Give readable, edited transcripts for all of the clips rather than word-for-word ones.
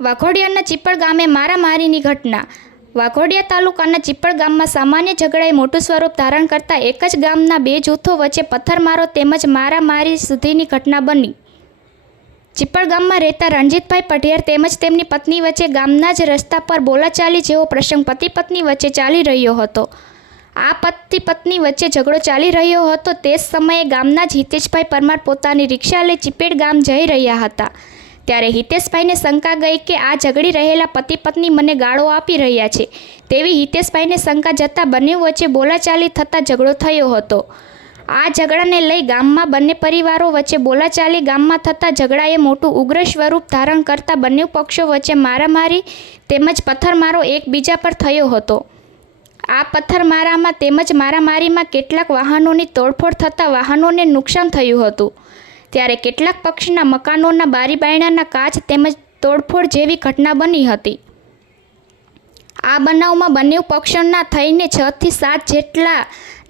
વાઘોડિયાના ચીપળ ગામે મારામારીની ઘટના. વાઘોડિયા તાલુકાના ચીપળ ગામમાં સામાન્ય ઝઘડાએ મોટું સ્વરૂપ ધારણ કરતા એક જ ગામના બે જૂથો વચ્ચે પથ્થરમારો તેમજ મારામારી સુધીની ઘટના બની. ચીપળ ગામમાં રહેતા રણજીતભાઈ પઢિયાર તેમજ તેમની પત્ની વચ્ચે ગામના જ રસ્તા પર બોલાચાલી જેવો પ્રસંગ પતિ પત્ની વચ્ચે ચાલી રહ્યો હતો. આ પતિ પત્ની વચ્ચે ઝઘડો ચાલી રહ્યો હતો તે જ સમયે ગામના જ હિતેશભાઈ પરમાર પોતાની રિક્ષા લઈ ચીપેડ ગામ જઈ રહ્યા હતા. ત્યારે હિતેશભાઈને શંકા ગઈ કે આ ઝઘડી રહેલા પતિ પત્ની મને ગાળો આપી રહ્યા છે. તેવી હિતેશભાઈને શંકા જતાં બંને વચ્ચે બોલાચાલી થતાં ઝઘડો થયો હતો. આ ઝઘડાને લઈ ગામમાં બંને પરિવારો વચ્ચે બોલાચાલી ગામમાં થતાં ઝઘડાએ મોટું ઉગ્ર સ્વરૂપ ધારણ કરતા બંને પક્ષો વચ્ચે મારામારી તેમજ પથ્થરમારો એકબીજા પર થયો હતો. આ પથ્થરમારામાં તેમજ મારામારીમાં કેટલાક વાહનોની તોડફોડ થતાં વાહનોને નુકસાન થયું હતું. ત્યારે કેટલાક પક્ષના મકાનોના બારી બારણાના કાચ તેમજ તોડફોડ જેવી ઘટના બની હતી. આ બનાવમાં બંને પક્ષોના થઈને 6 થી 7 જેટલા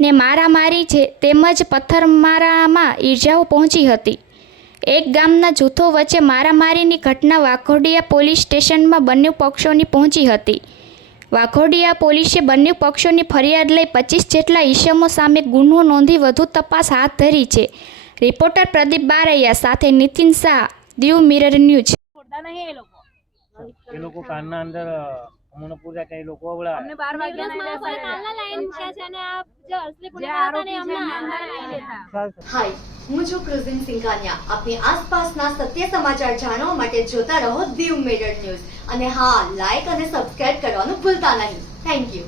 ને મારામારી છે તેમજ પથ્થરમારામાં ઈજાઓ પહોંચી હતી. એક ગામના જૂથો વચ્ચે મારામારીની ઘટના વાઘોડિયા પોલીસ સ્ટેશનમાં બંને પક્ષોની પહોંચી હતી. વાઘોડિયા પોલીસે બંને પક્ષોની ફરિયાદ લઈ 25 જેટલા ઈસમો સામે ગુનો નોંધી વધુ તપાસ હાથ ધરી છે. રિપોર્ટર પ્રદીપ બારૈયા સાથે નીતિન શાહ, દીવ મિરર ન્યૂઝ. એ લોકો કાનના અંદર અમને પૂરા કઈ લોકો આવડા અમને 12 વાગ્યાના કાનના લાઈન છે અને આ જે અસલી ગુનેગાર હતા ને અમને અંદર લઈ લેતા. હાય, હું છું ક્રુઝિન સિંઘાનિયા. આપની આસપાસના સત્ય સમાચાર જાણવા માટે જોતા રહો દીવ મિરર ન્યૂઝ અને હા, લાઈક અને સબસ્ક્રાઇબ કરવાનું ભૂલતા નહીં. Thank you.